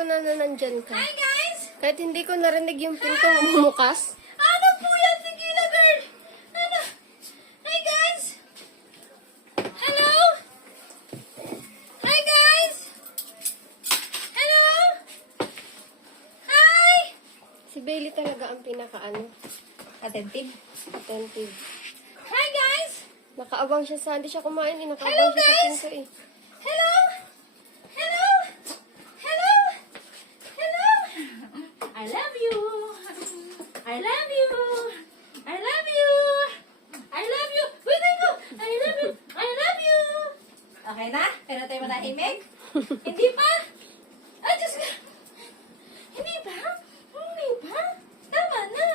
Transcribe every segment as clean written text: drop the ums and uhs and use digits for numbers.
ko na nandyan ka. Hi, guys! Kahit hindi ko narinig yung pintong bumukas. Ano po yan? Tequila girl! Ano? Hi, guys! Hello? Hi, guys! Hello? Hi! Si Bailey talaga ang pinaka-ano, Attentive. attentive. Hi, guys! Nakaabang siya sa, hindi siya kumain, Hello, nakaabang siya sa guys! pinto eh. Hello? Hello? Hello? Hello? I love you. I love you. I love you. I love you. Wait, I go. I love you. I love you. Okay na? Kaya na tayo manahimik? Hindi pa? Ay, Diyos ko. Hindi pa? Hindi pa? Tama na.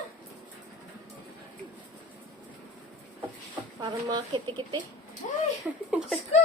Parang mga kiti-kiti. Ay, Diyos ko.